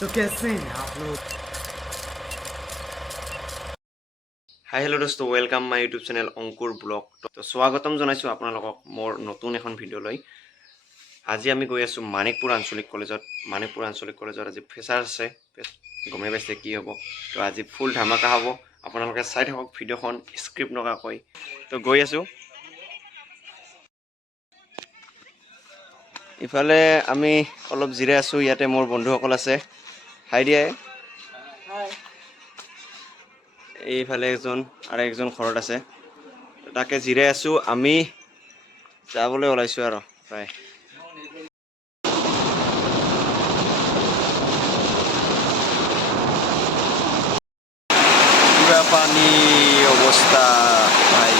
तो कैसे हैं आप लोग। হাই হেল্ল' দোস্ত welcome my YouTube channel Ankur blog তো স্বাগতম জনাইছোঁ আপোনালোকক মোৰ নতুন এখন ভিডিঅ'লৈ। আজি আমি গৈ আছোঁ মানিকপুৰ আঞ্চলিক কলেজত। মানিকপুৰ আঞ্চলিক কলেজত আজি ফ্ৰেছাৰ আছে, গমেই পাইছে কি হ'ব। তো আজি ফুল ধামাকা হ'ব, আপোনালোকে চাই থাকক ভিডিঅ'খন স্ক্ৰিপ্ট নকৰাকৈ। তো গৈ আছোঁ। ইফালে আমি অলপ জিৰাই আছোঁ, ইয়াতে মোৰ বন্ধুসকল আছে। হাই দিয়ে। এইফালে এজন আৰু একজন ঘৰত আছে, তাকে জিৰাই আছোঁ। আমি যাবলৈ ওলাইছোঁ আৰু প্ৰায়। কিবা পানী অৱস্থা ভাই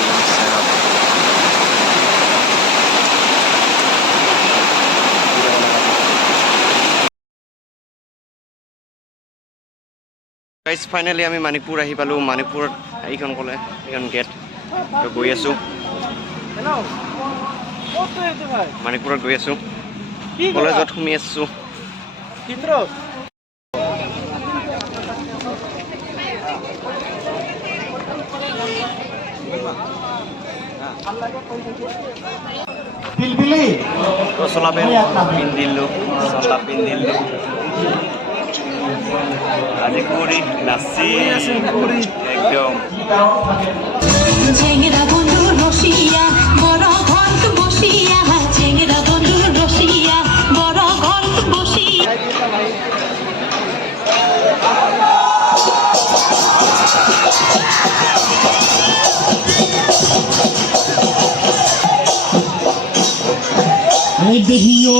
গাইজ ফাইনেলি আমি মানিকপুৰ আহি পালোঁ। মানিকপুৰত এইখন ক'লে এইখন গেট, তো গৈ আছোঁ। মানিকপুৰত গৈ আছোঁ, কলেজত সোমাই আছোঁ। চলা পিন্ধিলোঁ, আজি কৰি নাচি একদম ঝেংৰা বন্ধু ৰসিয়া বড় ঘন্ট বসিয়া, ঝেংৰা বন্ধু ৰসিয়া বড় ঘন্ট বসিয়া। দেহিও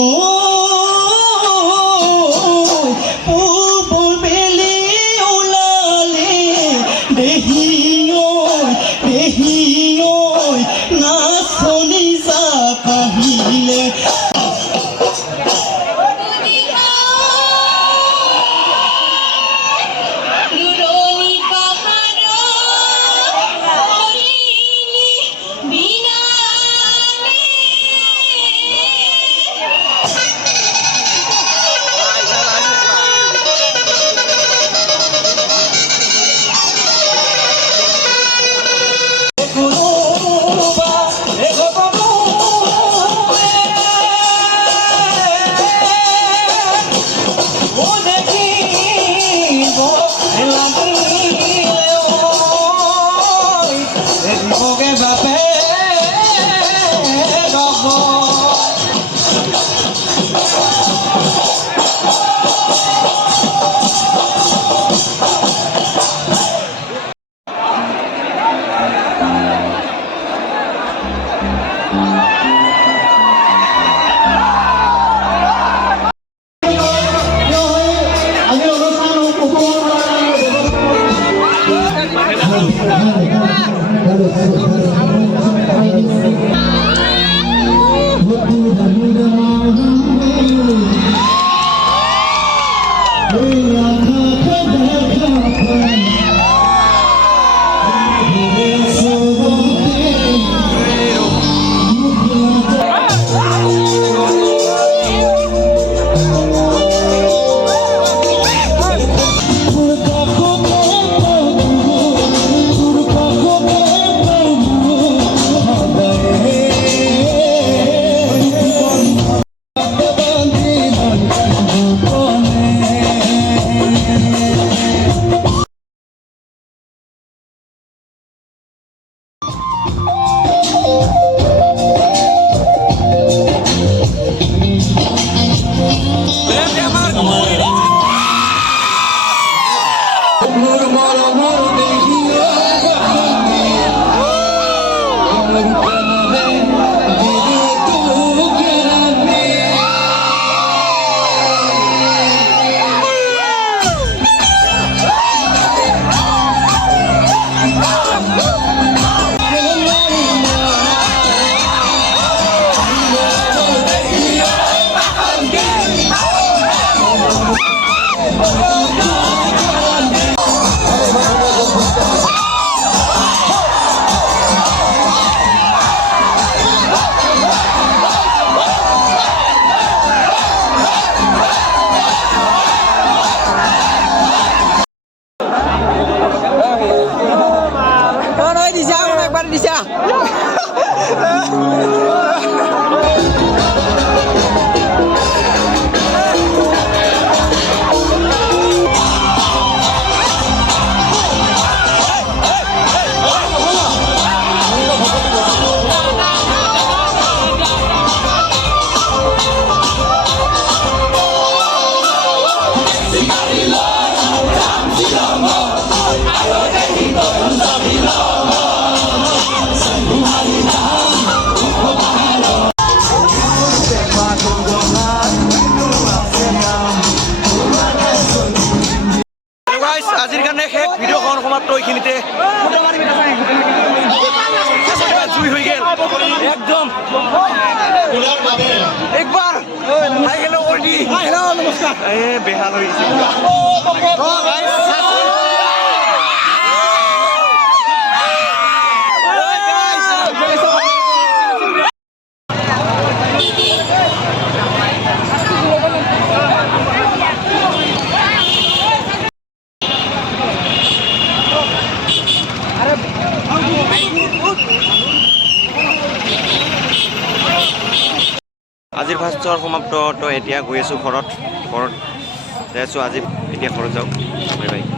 আজিৰ কাৰণে শেষ ভিডিঅ'খন সমাপ্ত এইখিনিতে জুই হৈ গেল একদম একবাৰ হাই হেল্ল' কৰি দি হেল্ল' নমস্কাৰ বেহাল হৈ গৈছে আজিৰ ফাৰ্ষ্টৰ সমাপ্ত তো এতিয়া গৈ আছোঁ ঘৰত যাই আছোঁ আজি এতিয়া ঘৰত যাওঁ বাই বাই